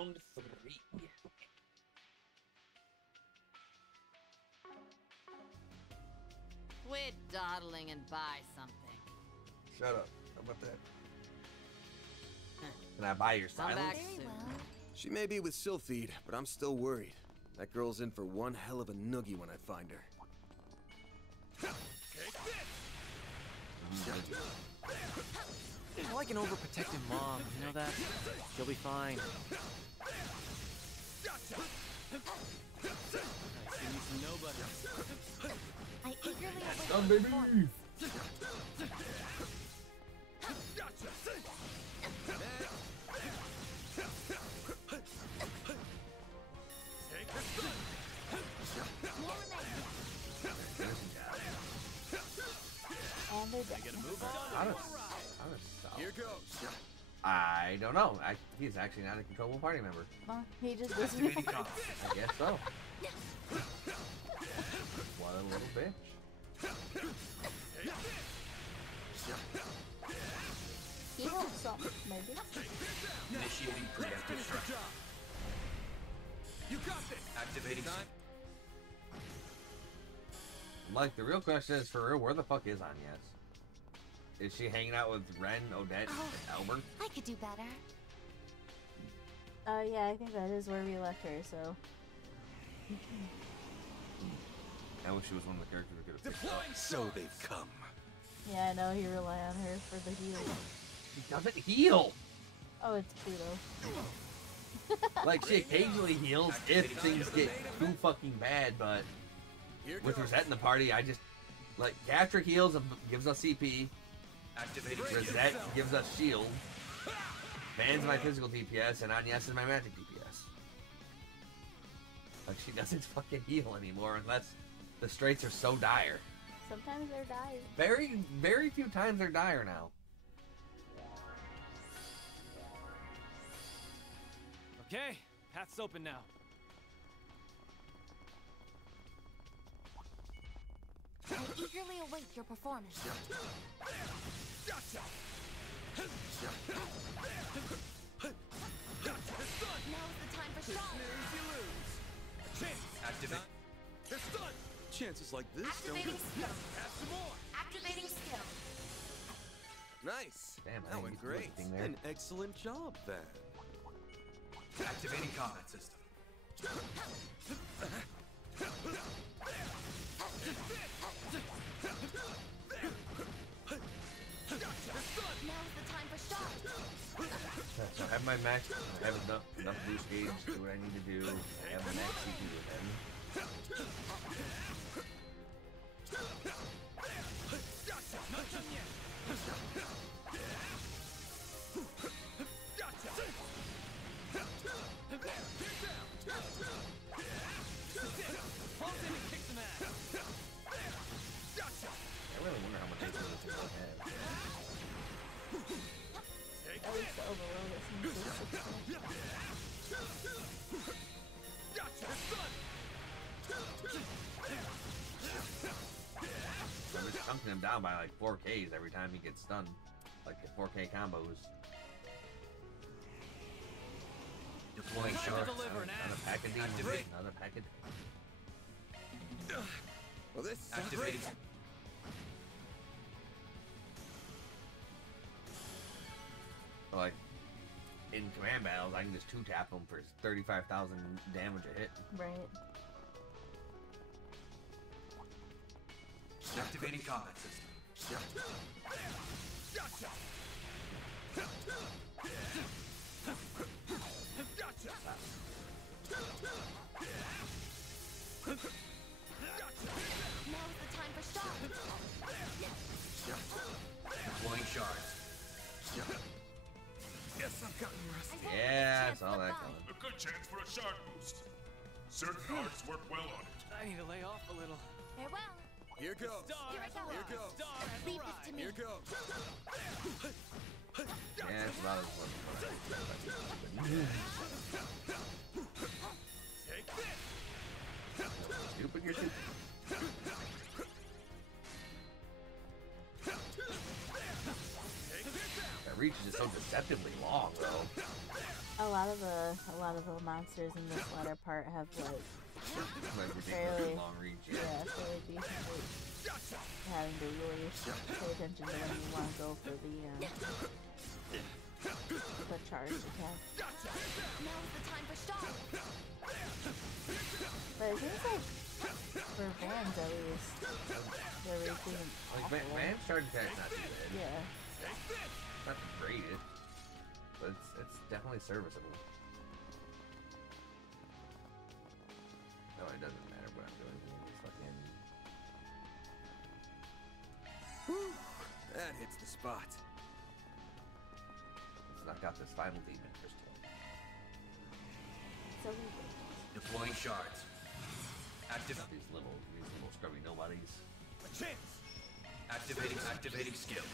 Round 3. Quit dawdling and buy something. Shut up. How about that? Can I buy your Come silence? back Very soon. well. She may be with Sylphide, but I'm still worried. That girl's in for one hell of a noogie when I find her. I like an overprotective mom, you know that? She'll be fine. Nobody. I eagerly await Done, your baby. performance. And they're done. Here goes. I don't know. He's actually not a controllable party member. Well, he just doesn't. I guess so. What a little bitch. He helps some, maybe. Initiating preemptive strike. You got this. Activating time. Like, the real question is, for real, where the fuck is Agnes? Is she hanging out with Ren, Odette, and Albert? I could do better. Yeah, I think that is where we left her, so. I wish she was one of the characters who could have fixed Deploying. So they've come. Yeah, I know, he rely on her for the heal. She doesn't heal! Oh, it's Pluto. Like, she occasionally heals if things get too fucking bad, but with Rosette in the party, I just, like, Gastric heals and gives us CP. Activating Rosette gives us shield. Van's my physical DPS, and Agnes is my magic DPS. Like, she doesn't fucking heal anymore unless the straits are so dire. Sometimes they're dying. Very, very few times they're dire now. Okay, path's open now. I eagerly await your performance. Gotcha. Now's the time for strong. Activate. Chances like this don't Activating get... skill. Have some more. Activating skill. Nice. Damn, I that didn't went get to do great. anything there. An excellent job, Van. Activating combat system. Now's the time for strong. So I have my max, I have enough boost gauge to do what I need to do. I have the max CP with him. Not done yet. Falls in and kicks some ass. I really wonder how much HP this thing will have. At least the overload is in 60. I'm just chunking him down by like 4Ks every time he gets stunned. Like the 4K combos. Deploying Time shark. to deliver an Another ass. pack of demons. Activate. Another pack of Well, this Activating. like in command battles, I can just 2-tap him for 35,000 damage a hit. Right. Activating combat system. Now's the time for strong. Deploying shards. Yes, I've gotten rusty. Yeah, I saw that coming. A good chance for a shard boost. Certain arts work well on it. I need to lay off a little. Farewell. Here goes. Star Here I has go. arrived. Here goes. Star has Leave this arrived. to me. Here goes. Yeah, it's about as much as Take this. stupid you're stupid. Take this out. That reach is just so deceptively long, though. Oh lot of the monsters in this latter part have like Like fairly ridiculously long reach. fairly decent reach. Having to really pay attention to when you want to go for the charge attack. Now's the time for stop. But it seems like for Vans at least, they're reaching Like awful. Van's charge attack's not too bad. Yeah. Not the greatest, but it's definitely serviceable. No, it doesn't matter what I'm doing. It's fucking. Whew, that hits the spot. Let's knock out this final demon first. So Deploying shards. These little scrubby nobodies. A chance. Activating skill.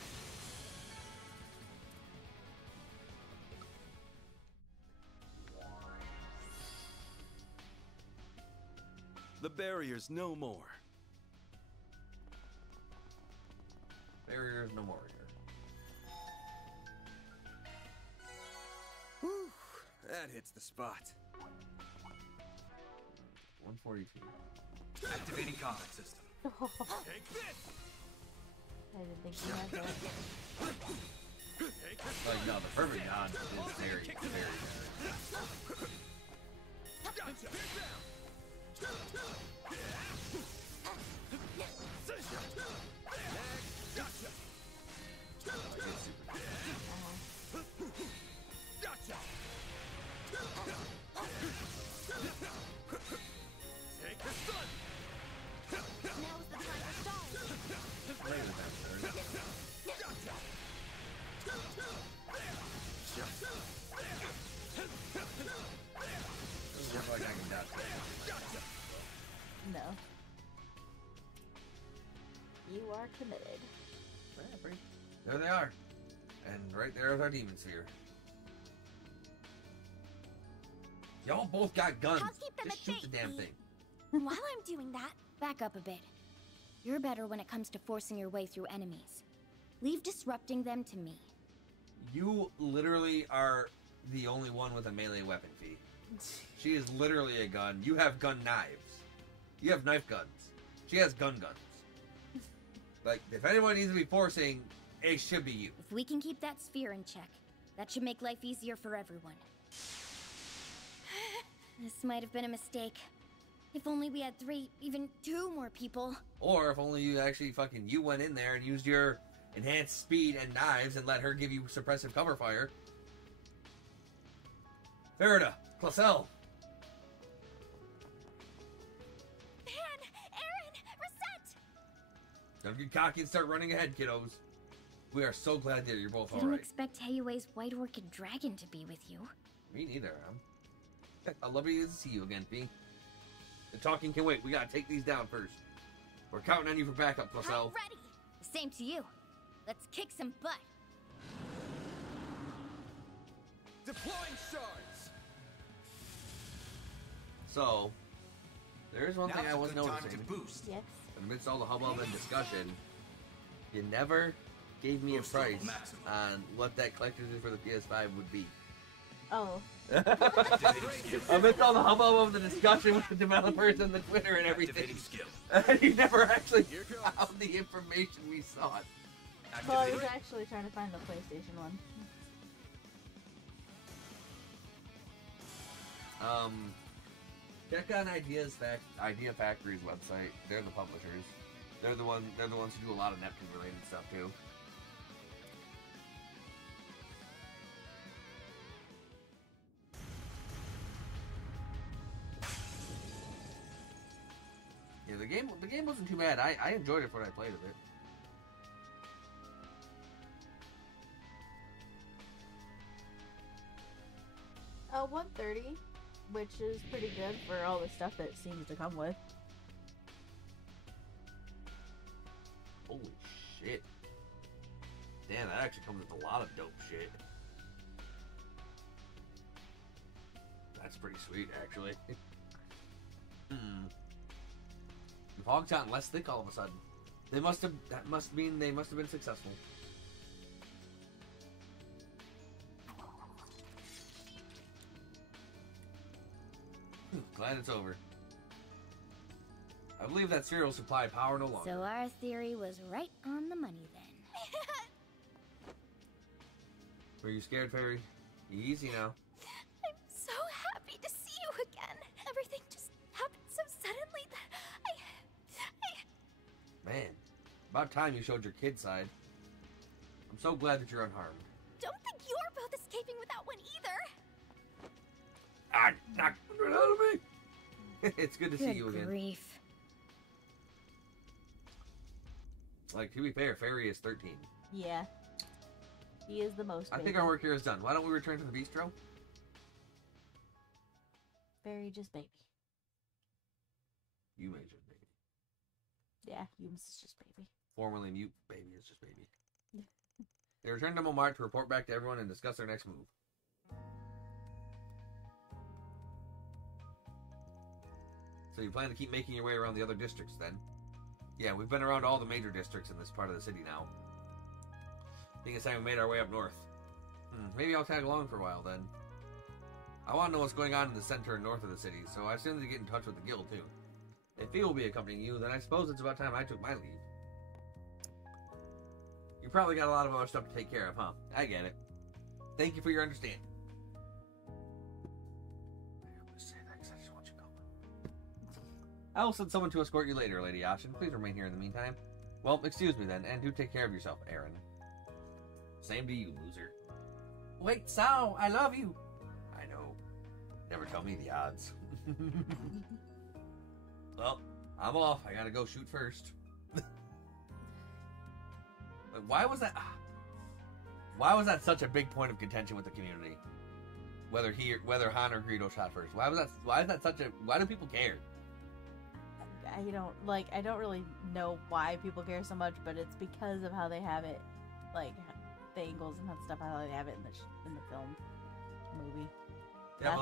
The barrier's no more. Barriers no more here. Whew, that hits the spot. 142. Activating combat system. Take this! I didn't think you had that. Like no, the perfect dodge is very, very. Gotcha! Gotcha! It's super. Gotcha! Take the sun! Now's the time for stop. Later that turn. Gotcha! Doesn't look like I can dodge that. Gotcha! No. You are committed. Yeah, pretty. There they are. And right there is our demon sphere. Y'all both got guns. I'll keep them Just at shoot the bay, damn Pete. thing. While I'm doing that, back up a bit. You're better when it comes to forcing your way through enemies. Leave disrupting them to me. You literally are the only one with a melee weapon, Fee. She is literally a gun. You have gun knives. You have knife guns. She has guns. Like, if anyone needs to be forcing, it should be you. If we can keep that sphere in check, that should make life easier for everyone. This might have been a mistake. If only we had 3, even 2 more people. Or if only you actually you went in there and used your enhanced speed and knives and let her give you suppressive cover fire. Verida, Classel. Van, Aaron, Reset! Don't get cocky and start running ahead, kiddos. We are so glad that you're both Didn't alright. expect Heyue's White Orchid Dragon to be with you. Me neither, I'd love to see you again, Fee. The talking can wait. We gotta take these down first. We're counting on you for backup, I'm Classel. ready! Same to you. Let's kick some butt. Deploying shards. So, there's one thing Now's I a was good time noticing. to boost. Yes. Amidst all the hubbub and discussion, you never gave me a Boost level price maximum. on what that collector's edition for the PS5 would be. Oh. Activating skill. Amidst all the hubbub of the discussion with the developers and the Twitter and everything, Activating skill. you never actually Here goes. found the information we sought. Well, I was Activating. actually trying to find the PlayStation one. Check on Idea Factory's website. They're the publishers. They're the ones who do a lot of Neptune related stuff too. Yeah, the game wasn't too bad. I enjoyed it for what I played of it. Oh, 130, which is pretty good for all the stuff it seems to come with. Holy shit. Damn, that actually comes with a lot of dope shit. That's pretty sweet, actually. The fog's gotten less thick all of a sudden. That must mean they must have been successful. Glad it's over. I believe that cereal supply power no longer. So our theory was right on the money then. Were you scared, Fairy? Easy now. I'm so happy to see you again. Everything just happened so suddenly that Man, about time you showed your kid side. I'm so glad that you're unharmed. don't think you're both escaping without one either. Ah, knock it out of me! It's good to see you again. Grief. Like, to be fair, Fairy is 13. Yeah. He is the most. I think our work here is done. Why don't we return to the bistro? Very just baby. You may just baby. Yeah, Humes is just baby. Formerly mute, baby is just baby. They return to Montmartre to report back to everyone and discuss their next move. So you plan to keep making your way around the other districts then? Yeah, we've been around all the major districts in this part of the city now. I think it's time we made our way up north. Maybe I'll tag along for a while then. I want to know what's going on in the center and north of the city, so I assume to get in touch with the guild too. If Fee will be accompanying you, then I suppose it's about time I took my leave. You probably got a lot of other stuff to take care of, huh? I get it. Thank you for your understanding. I always say that because I just want you going. I will send someone to escort you later, Lady Ashen. Please remain here in the meantime. Well, excuse me then, and do take care of yourself, Aaron. Same to you, loser. Wait, Sao, I love you. I know. Never tell me the odds. Well, I'm off. I gotta go shoot first. Why was that such a big point of contention with the community? Whether Han or Greedo shot first. Why is that such a, why do people care? I don't really know why people care so much, but it's because of how they have it, like the angles and stuff, how they have it in the film movie. Yeah,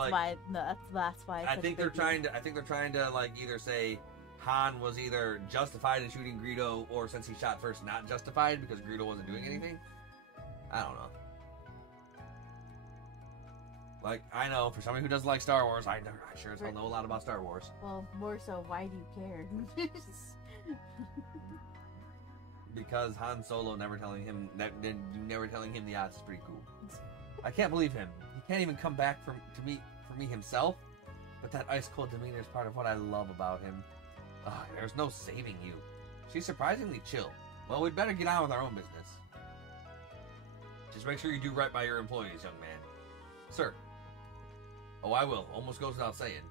that's why. I think they're trying to like either say Han was either justified in shooting Greedo, or since he shot first, not justified because Greedo wasn't doing anything. I don't know. Like, I know for somebody who doesn't like Star Wars, I sure as hell know a lot about Star Wars. Well, more so, why do you care? Because Han Solo never telling him the odds is pretty cool. I can't believe him. He can't even come back for me himself. But that ice cold demeanor is part of what I love about him. There's no saving you. She's surprisingly chill. Well, we'd better get on with our own business. Just make sure you do right by your employees, young man. Sir. Oh, I will. Almost goes without saying.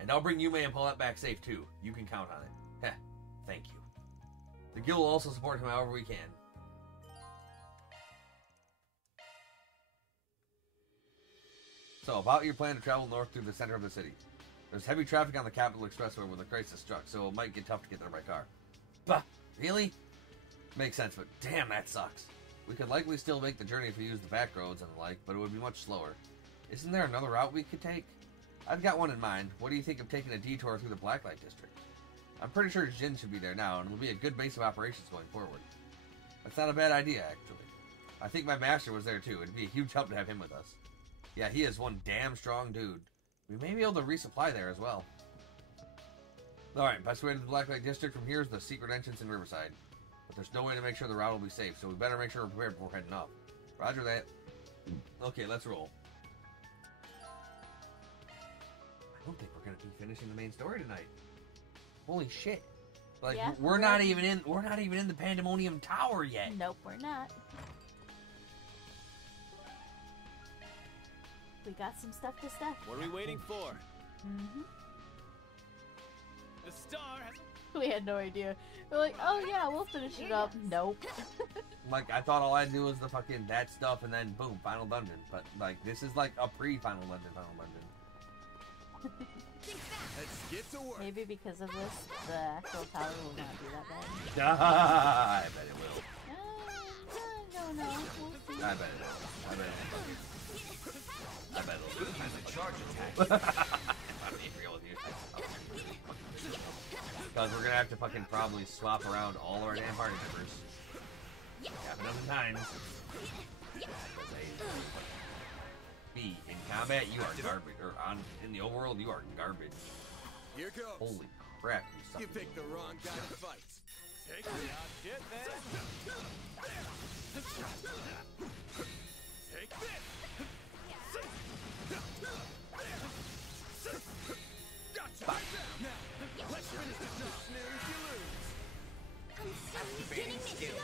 And I'll bring Yume and Paulette back safe, too. You can count on it. Heh. Thank you. The guild will also support him however we can. So, about your plan to travel north through the center of the city. There's heavy traffic on the Capital Expressway where the crisis struck, so it might get tough to get there by car. Bah! Really? Makes sense, but damn, that sucks. We could likely still make the journey if we use the back roads and the like, but it would be much slower. Isn't there another route we could take? I've got one in mind. What do you think of taking a detour through the Blacklight District? I'm pretty sure Jin should be there now, and will be a good base of operations going forward. That's not a bad idea, actually. I think my master was there too. It'd be a huge help to have him with us. Yeah, he is one damn strong dude. We may be able to resupply there as well. Alright, best way to the Blacklight District from here is the secret entrance in Riverside. But there's no way to make sure the route will be safe, so we better make sure we're prepared before heading off. Roger that. Okay, let's roll. I don't think we're gonna be finishing the main story tonight. Holy shit. Like, yeah, we're not even in the Pandemonium Tower yet. Nope, we're not. We got some stuff to stuff. What are we waiting for? Mm-hmm. The star has... We had no idea. We're like, oh yeah, we'll finish it up. Nope. Like, I thought all I'd do was the fucking that stuff and then boom, Final Dungeon. But, like, this is like a pre-Final Dungeon, Final Dungeon. Let's get to work. Maybe because of this, the actual tower will not be that bad. I bet it will. No. We'll see. I bet it will. I bet it will. I bet it'll do. Use a charge attack. I'm being real with you. Because we're gonna have to fucking probably swap around all our damn party members. Half a dozen times. B. In combat, you are garbage. Or in the overworld, you are garbage. Here goes. Holy crap, you suck. You picked the wrong guy to fight. Take me out, shit, man. Take this! Gotcha! Now, let's finish this. You snooze, you lose. Activating skill.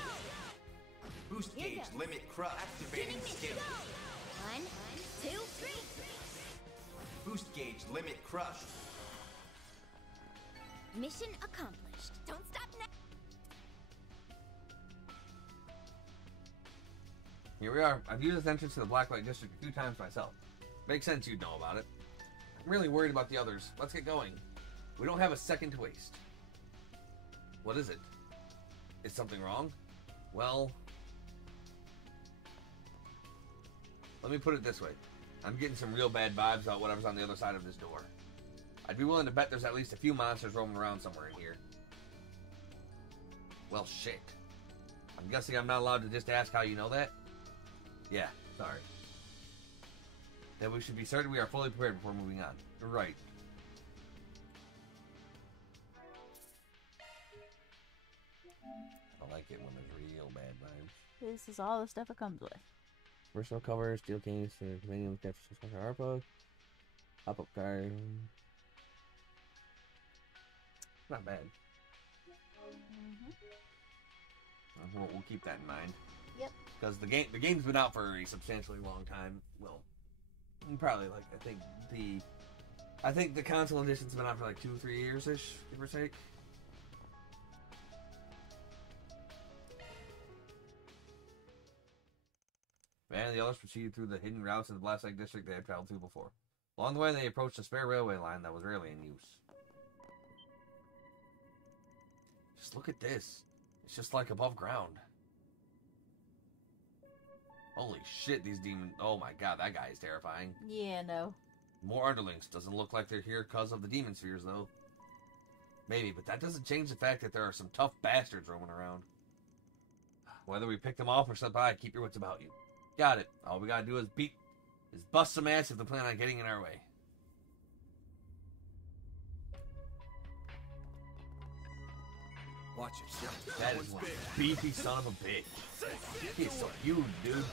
Boost gauge limit crush. Activating skill. 1, 2, 3. Boost gauge limit crush. Mission accomplished. Don't stop now. Here we are. I've used this entrance to the Blacklight District a few times myself. Makes sense you'd know about it. I'm really worried about the others. Let's get going. We don't have a second to waste. What is it? Is something wrong? Well, let me put it this way. I'm getting some real bad vibes about whatever's on the other side of this door. I'd be willing to bet there's at least a few monsters roaming around somewhere in here. Well, shit. I'm guessing I'm not allowed to just ask how you know that? Yeah, sorry. Then we should be certain we are fully prepared before moving on. You're right. I like it when there's real bad vibes. This is all the stuff it comes with. Personal cover, steel case, convenience, capture special ARPA, pop-up card. Not bad. We'll keep that in mind. Yep. Because the game's been out for a substantially long time. Well, probably like I think the console edition's been out for like 2-3 years ish, give or take. Man, the others proceeded through the hidden routes of the Blast Lake District they had traveled through before. Along the way, they approached a spare railway line that was rarely in use. Just look at this. It's just like above ground. Holy shit, these demons. Oh my god, that guy is terrifying. Yeah, no. More underlings. Doesn't look like they're here because of the demon spheres, though. Maybe, but that doesn't change the fact that there are some tough bastards roaming around. Whether we pick them off or step by, keep your wits about you. Got it. All we gotta do is bust some ass if they plan on getting in our way. Watch it. That is one beefy son of a bitch. He's so huge, dude.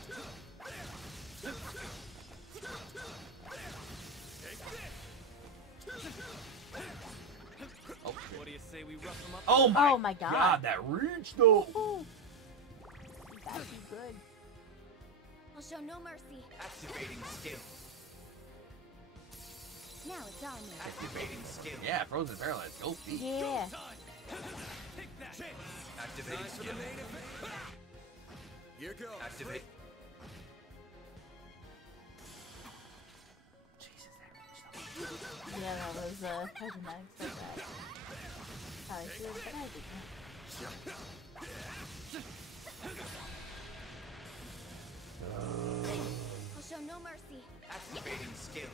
Oh, What do you say we rough them up? oh my God. god, that reach though. Ooh. That'd be good. I'll show no mercy. Activating skill. Now it's on me. Activating skill. Yeah, frozen paralyzed. Go feet. Yeah. Activating skill. Here goes. Activate. Jesus, that reach though. Yeah, that was, I did not expect that. How I feel, but I didn't. I'll show no mercy. Activating skill.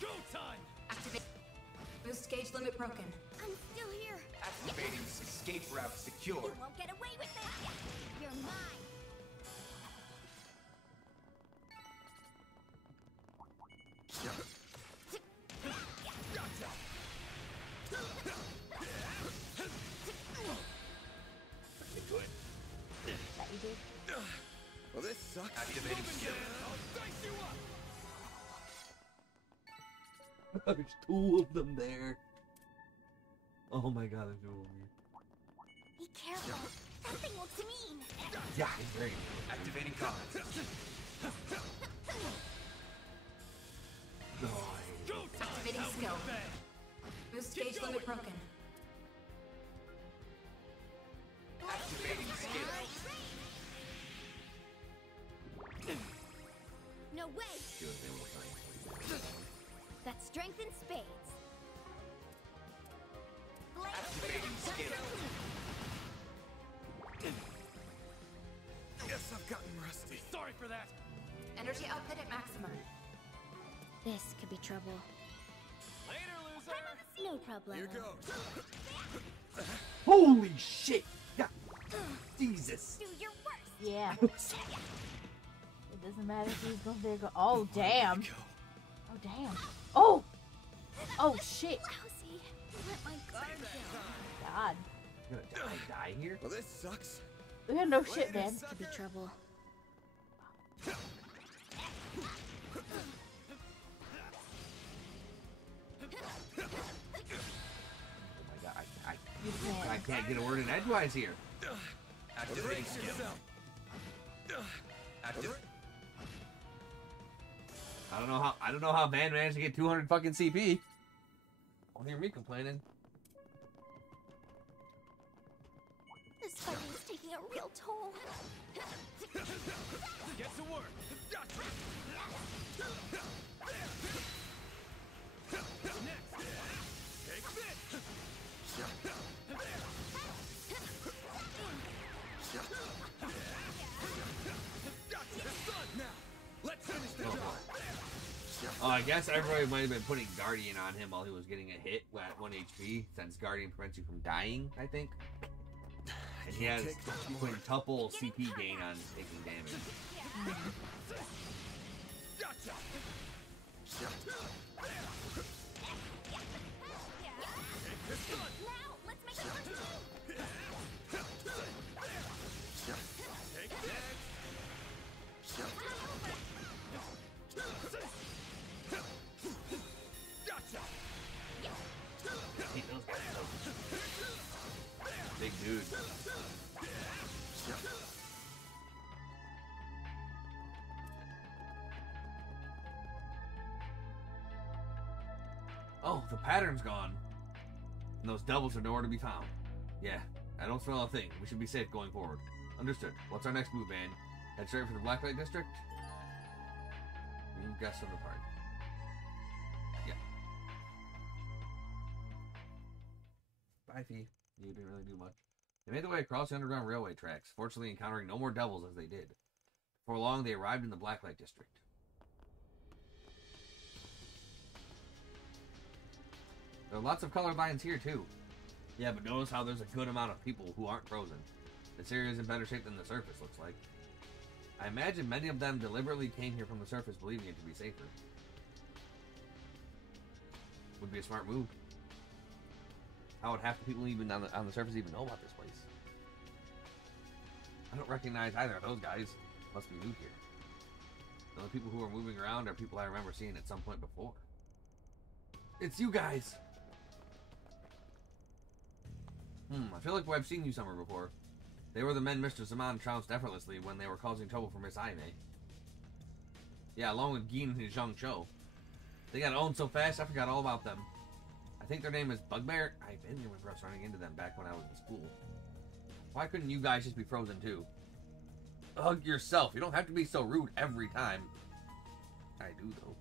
Go time! Activate. Boost gauge limit broken. I'm still here. Activating escape route secured. You won't get away with this. You're mine. That you did? Well, this sucks. Activating skill. There's two of them there. Oh my god, there's two of them. Be careful. That thing looks mean. Yeah, it's great. Activating combat system. Activating skill. Boost gauge limit broken. Activating skill. No way. That's strength in spades. Activating skill. Guess I've gotten rusty. Sorry for that. Energy output at maximum. This could be trouble. Later, loser. No problem. Here goes. Holy shit! God, Jesus! Do your worst. Yeah. It Doesn't matter if he's going there. Oh, damn. Oh, damn. Oh! Oh, shit. Lousy. Let my guard down. God. You're gonna die here? Well, this sucks. We had no shit, man. Could be trouble. Oh my god, You I can't. can't get a word in edgewise here. Activating skill. Active. I don't know how Van managed to get 200 fucking CP. Don't hear me complaining. This fighting is taking a real toll. Get to work. Next. Take this. Now, let's finish the job. Oh, I guess everybody might have been putting Guardian on him while he was getting a hit at 1 HP, since Guardian prevents you from dying, I think. And he has quintuple CP gain on taking damage. Gotcha. Now, let's make it work. Take that. Gotcha. Hate those guys. Big dude. Oh, the pattern's gone. And those devils are nowhere to be found. Yeah, I don't smell a thing. We should be safe going forward. Understood. What's our next move, man? Head straight for the Blacklight District? New guest of the party. Yeah. Bye, Fee. You didn't really do much. They made their way across the underground railway tracks, fortunately encountering no more devils as they did. Before long, they arrived in the Blacklight District. There are lots of colored lines here, too. Yeah, but notice how there's a good amount of people who aren't frozen. This area is in better shape than the surface, looks like. I imagine many of them deliberately came here from the surface believing it to be safer. Would be a smart move. How would half the people even on the surface even know about this place? I don't recognize either of those guys. Must be new here. The only people who are moving around are people I remember seeing at some point before. It's you guys! I feel like I've seen you somewhere before. They were the men Mr. Zaman trounced effortlessly when they were causing trouble for Miss Aime. Yeah, along with Gin and his young Cho. They got owned so fast, I forgot all about them. I think their name is Bugbear. I vaguely remember us running into them back when I was in school. Why couldn't you guys just be frozen too? Hug yourself. You don't have to be so rude every time. I do, though.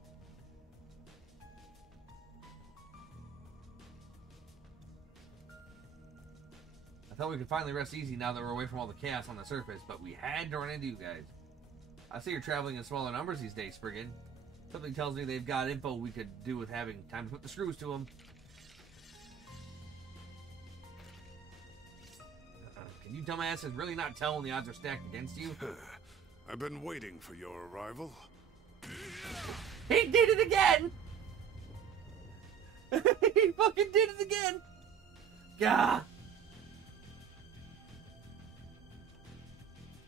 I thought we could finally rest easy now that we're away from all the chaos on the surface, but we had to run into you guys. I see you're traveling in smaller numbers these days, Spriggan. Something tells me they've got info we could do with having time to put the screws to them. Can you dumbasses really not tell when the odds are stacked against you? I've been waiting for your arrival. He did it again! He fucking did it again! Gah!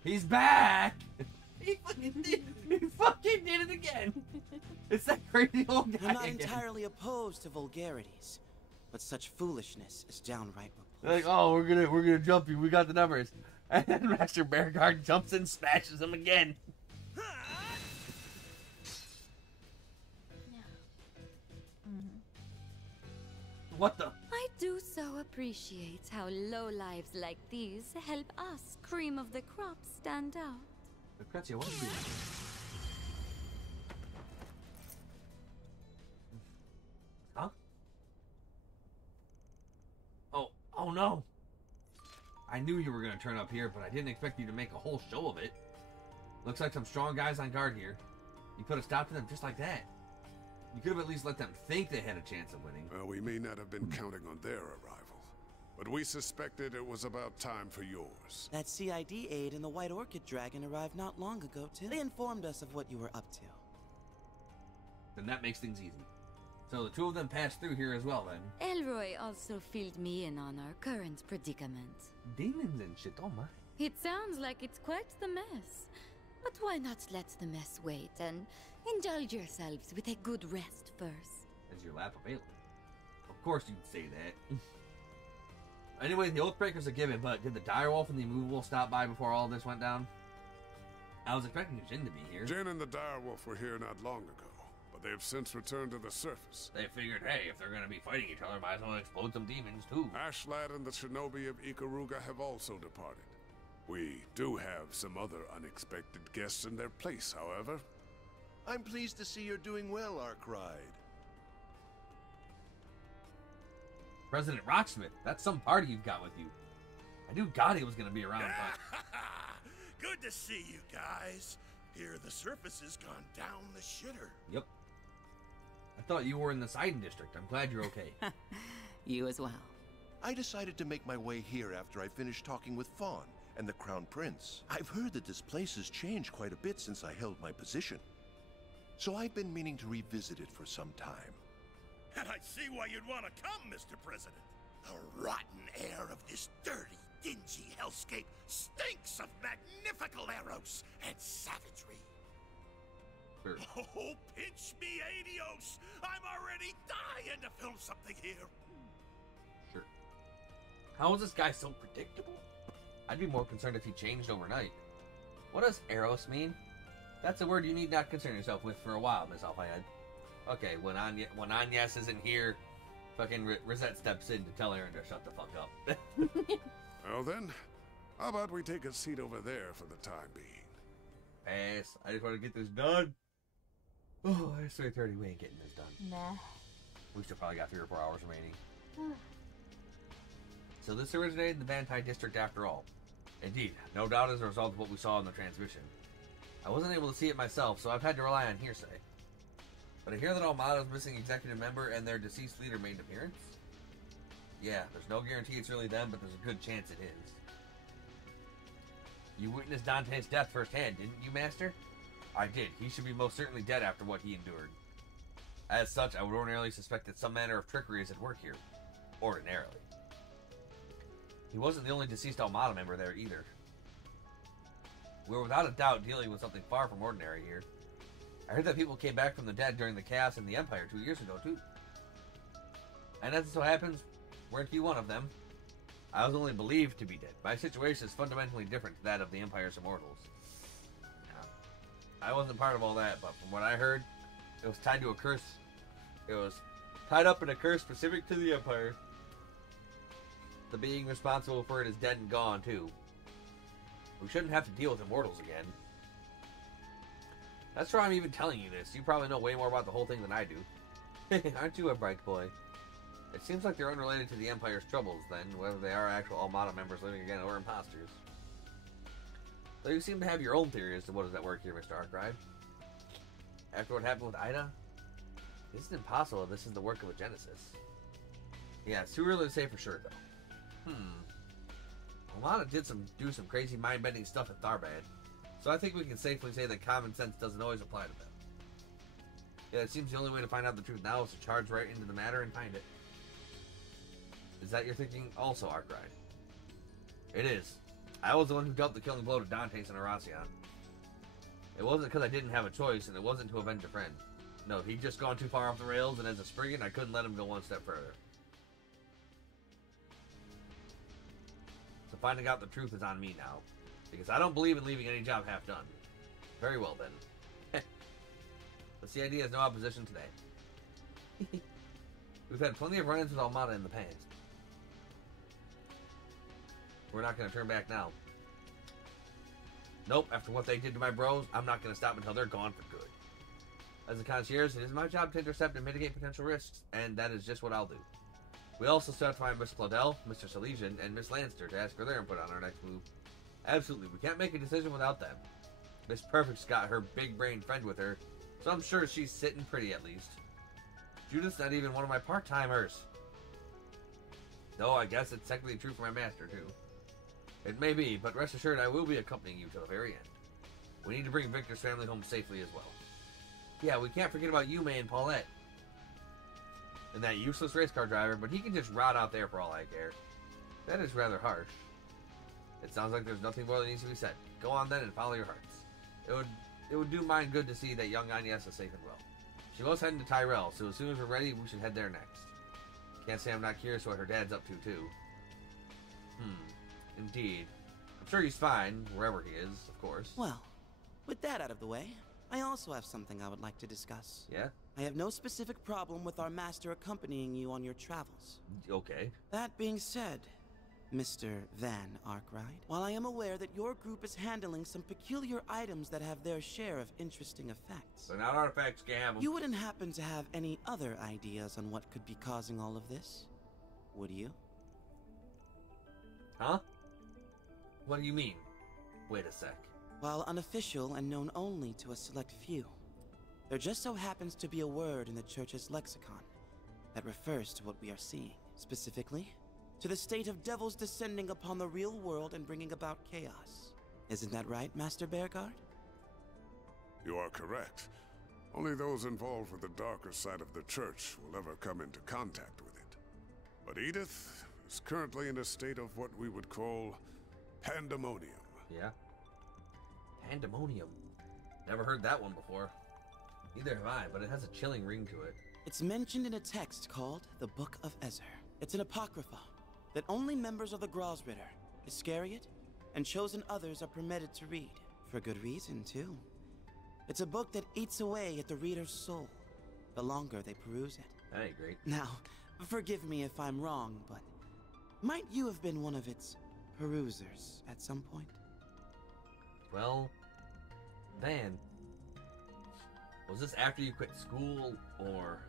He's back! He fucking did it again! It's that crazy old guy I'm not again. entirely opposed to vulgarities, but such foolishness is downright They're like, oh, we're gonna jump you. We got the numbers. And then Master Bearguard jumps and smashes him again. What the? I do so appreciate how low lives like these help us, cream of the crop, stand out. Lucrezia, what is this? Huh? Oh no! I knew you were gonna turn up here, but I didn't expect you to make a whole show of it. Looks like some strong guys on guard here. You put a stop to them just like that. You could have at least let them think they had a chance of winning. Well, we may not have been counting on their arrival. but we suspected it was about time for yours. That CID aide and the White Orchid Dragon arrived not long ago, too. They informed us of what you were up to. Then that makes things easy. So the two of them passed through here as well, then. Elroy also filled me in on our current predicament. Demons and shit, oh my. It sounds like it's quite the mess. But why not let the mess wait and indulge yourselves with a good rest first? Is your lap available? Of course you'd say that. Anyway, the Oathbreaker's a given, but did the Direwolf and the Immovable stop by before all this went down? I was expecting Jin to be here. Jin and the Direwolf were here not long ago, but they have since returned to the surface. They figured, hey, if they're going to be fighting each other, might as well explode some demons, too. Ashlat and the Shinobi of Ikaruga have also departed. We do have some other unexpected guests in their place, however. I'm pleased to see you're doing well, Arkride. President Rocksmith, that's some party you've got with you. I knew Gotti was going to be around, but... Good to see you guys. Here the surface has gone down the shitter. Yep. I thought you were in the Sidon district. I'm glad you're okay. You as well. I decided to make my way here after I finished talking with Fawn and the Crown Prince. I've heard that this place has changed quite a bit since I held my position. So I've been meaning to revisit it for some time. And I see why you'd want to come, Mr. President. The rotten air of this dirty, dingy hellscape stinks of magnifical arrows and savagery. Sure. Oh, pinch me, adios! I'm already dying to film something here. Sure. How is this guy so predictable? I'd be more concerned if he changed overnight. What does Eros mean? That's a word you need not concern yourself with for a while, Miss Alfayed. Okay, when Agnes isn't here, fucking Rosette steps in to tell Aaron to shut the fuck up. Well then, how about we take a seat over there for the time being? Pass. I just want to get this done. Oh, it's 3:30. We ain't getting this done. Nah. We still probably got 3 or 4 hours remaining. So this originated in the Bantai district after all. Indeed, no doubt as a result of what we saw in the transmission. I wasn't able to see it myself, so I've had to rely on hearsay. But I hear that Almada's missing executive member and their deceased leader made an appearance? Yeah, there's no guarantee it's really them, but there's a good chance it is. You witnessed Dante's death firsthand, didn't you, Master? I did. He should be most certainly dead after what he endured. As such, I would ordinarily suspect that some manner of trickery is at work here. Ordinarily. He wasn't the only deceased Almada member there either. We're without a doubt dealing with something far from ordinary here. I heard that people came back from the dead during the chaos in the Empire 2 years ago, too. And as it so happens, weren't you one of them? I was only believed to be dead. My situation is fundamentally different to that of the Empire's immortals. I wasn't part of all that, but from what I heard, it was tied to a curse. It was tied up in a curse specific to the Empire. The being responsible for it is dead and gone, too. We shouldn't have to deal with immortals again. That's why I'm even telling you this. You probably know way more about the whole thing than I do. Aren't you a bright boy? It seems like they're unrelated to the Empire's troubles, then, whether they are actual Almada members living again or imposters. Though you seem to have your own theory as to what is at work here, Mr. Arkwright. After what happened with Ida, this is impossible. This is the work of a Genesis. Yeah, it's too early to say for sure, though. Almada did do some crazy mind-bending stuff at Tharbad, so I think we can safely say that common sense doesn't always apply to them. Yeah, it seems the only way to find out the truth now is to charge right into the matter and find it. Is that your thinking also, Arkwright? It is. I was the one who dealt the killing blow to Dantes and Horacion. It wasn't because I didn't have a choice, and it wasn't to avenge a friend. No, he'd just gone too far off the rails, and as a Spriggan, I couldn't let him go one step further. So finding out the truth is on me now, because I don't believe in leaving any job half done. Very well, then. The CID has no opposition today. We've had plenty of run-ins with Almada in the past. We're not going to turn back now. Nope, after what they did to my bros, I'm not going to stop until they're gone for good. As a concierge, it is my job to intercept and mitigate potential risks, and that is just what I'll do. We also still have to find Miss Claudel, Mr. Salesian, and Miss Lanster to ask for their input on our next move. Absolutely, we can't make a decision without them. Miss Perfect's got her big-brained friend with her, so I'm sure she's sitting pretty at least. Judith's not even one of my part-timers. Though I guess it's technically true for my master, too. It may be, but rest assured I will be accompanying you to the very end. We need to bring Victor's family home safely as well. Yeah, we can't forget about Yume and Paulette. And that useless race car driver, but he can just rot out there for all I care. That is rather harsh. It sounds like there's nothing more that needs to be said. Go on then and follow your hearts. It would do mine good to see that young Agnes is safe and well. She was heading to Tyrell, so as soon as we're ready, we should head there next. Can't say I'm not curious what her dad's up to, too. Indeed. I'm sure he's fine, wherever he is, of course. Well, with that out of the way, I also have something I would like to discuss. Yeah? I have no specific problem with our master accompanying you on your travels. Okay. That being said, Mr. Van Arkwright, while I am aware that your group is handling some peculiar items that have their share of interesting effects. They're not artifacts, scam. You wouldn't happen to have any other ideas on what could be causing all of this? Would you? Huh? What do you mean? Wait a sec. While unofficial and known only to a select few, there just so happens to be a word in the church's lexicon that refers to what we are seeing. Specifically, to the state of devils descending upon the real world and bringing about chaos. Isn't that right, Master Bearguard? You are correct. Only those involved with the darker side of the church will ever come into contact with it. But Edith is currently in a state of what we would call pandemonium. Yeah? Pandemonium. Never heard that one before. Neither have I, but it has a chilling ring to it. It's mentioned in a text called the Book of Ezer. It's an apocrypha that only members of the Grosritter, Iscariot, and chosen others are permitted to read. For good reason, too. It's a book that eats away at the reader's soul, the longer they peruse it. That ain't great. Now, forgive me if I'm wrong, but might you have been one of its perusers at some point? Well, Van, was this after you quit school, or...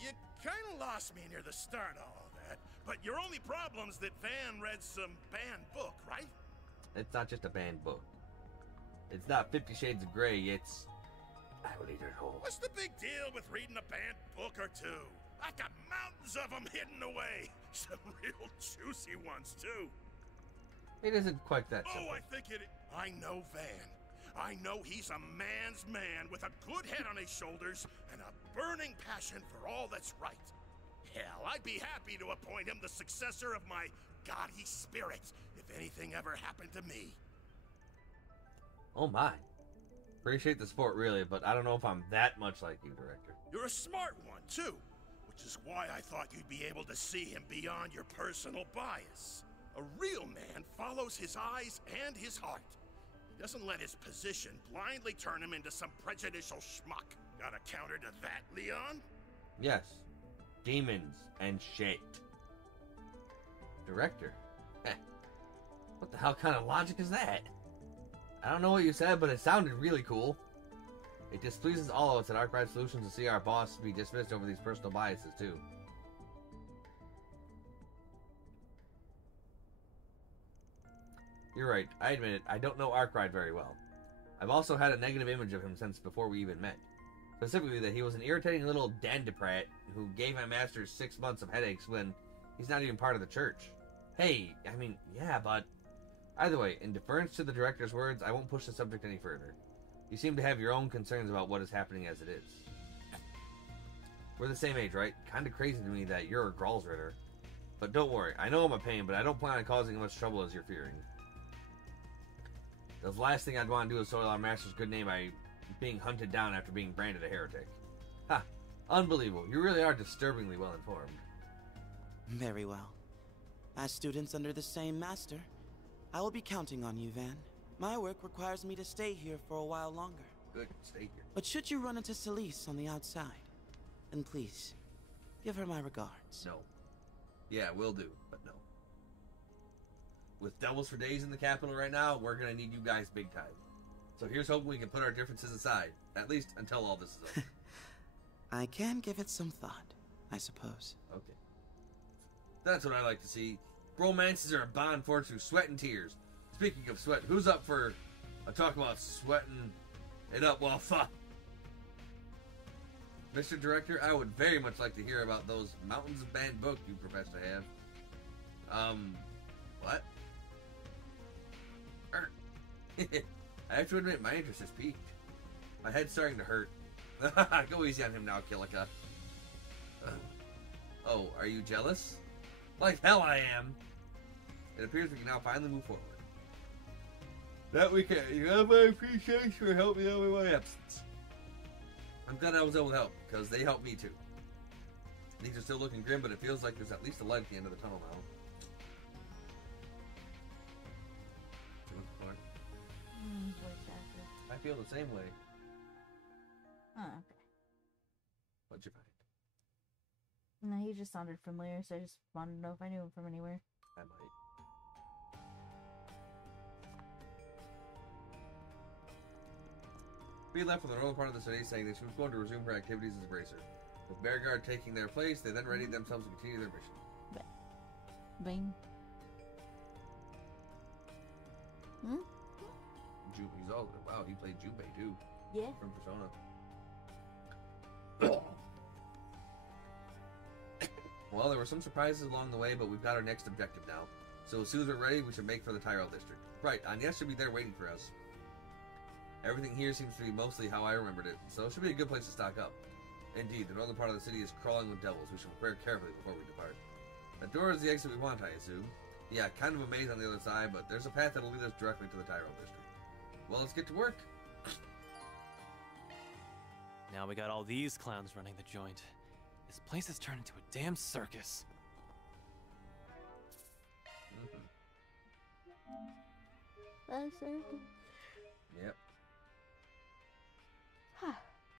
You kinda lost me near the start of all that, but your only problem's that Van read some banned book, right? It's not just a banned book. It's not 50 Shades of Grey, it's... I will eat her whole. What's the big deal with reading a banned book or two? I've got mountains of them hidden away. Some real juicy ones, too. It isn't quite that simple. Oh, I think it... I know Van. I know he's a man's man with a good head on his shoulders and a burning passion for all that's right. Hell, I'd be happy to appoint him the successor of my gaudy spirit if anything ever happened to me. Oh my. Appreciate the support, really, but I don't know if I'm that much like you, Director. You're a smart one, too, which is why I thought you'd be able to see him beyond your personal bias. A real man follows his eyes and his heart. He doesn't let his position blindly turn him into some prejudicial schmuck. Got a counter to that, Leon? Yes. Demons and shit. Director? Heh. What the hell kind of logic is that? I don't know what you said, but it sounded really cool. It displeases all of us at Arkwright Solutions to see our boss be dismissed over these personal biases, too. You're right, I admit it, I don't know Arkwright very well. I've also had a negative image of him since before we even met. Specifically that he was an irritating little dandiprat who gave my master 6 months of headaches when he's not even part of the church. Hey, I mean, yeah, but... Either way, in deference to the director's words, I won't push the subject any further. You seem to have your own concerns about what is happening as it is. We're the same age, right? Kinda crazy to me that you're a Gralsritter. But don't worry, I know I'm a pain, but I don't plan on causing as much trouble as you're fearing. The last thing I'd want to do is soil our master's good name by being hunted down after being branded a heretic. Ha! Unbelievable. You really are disturbingly well informed. Very well. As students under the same master, I will be counting on you, Van. My work requires me to stay here for a while longer. Good, stay here. But should you run into Celise on the outside, then please, give her my regards. No. Yeah, will do, but no. With Devils for Days in the capital right now, we're gonna need you guys big time. So here's hoping we can put our differences aside, at least until all this is over. I can give it some thought, I suppose. Okay. That's what I like to see. Romances are a bond forged through sweat and tears. Speaking of sweat, who's up for a talk about sweating it up, Wafa. Mr. Director, I would very much like to hear about those Mountains of Banned book you profess to have. What? I have to admit, my interest has peaked. My head's starting to hurt. Go easy on him now, Kilika. Oh, are you jealous? Like hell I am! It appears we can now finally move forward. That we can. You have my appreciation for helping me out in my absence. I'm glad I was able to help, because they helped me too. Things are still looking grim, but it feels like there's at least a light at the end of the tunnel now. Voice actor. I feel the same way. Oh, okay. What'd you find? No, he just sounded familiar, so I just wanted to know if I knew him from anywhere. I might. We left with the northern part of the city, saying that she was going to resume her activities as a bracer. With Bearguard taking their place, they then readied themselves to continue their mission. Bing. He's all wow. He played Junpei too. Yeah. From Persona. Well, there were some surprises along the way, but we've got our next objective now. So as soon as we're ready, we should make for the Tyrell district. Right, Agnes should be there waiting for us. Everything here seems to be mostly how I remembered it, so it should be a good place to stock up. Indeed, the northern part of the city is crawling with devils. We should prepare carefully before we depart. That door is the exit we want, I assume. Yeah, kind of a maze on the other side, but there's a path that'll lead us directly to the Tyrell district. Well, let's get to work. Now we got all these clowns running the joint. This place has turned into a damn circus. Yep.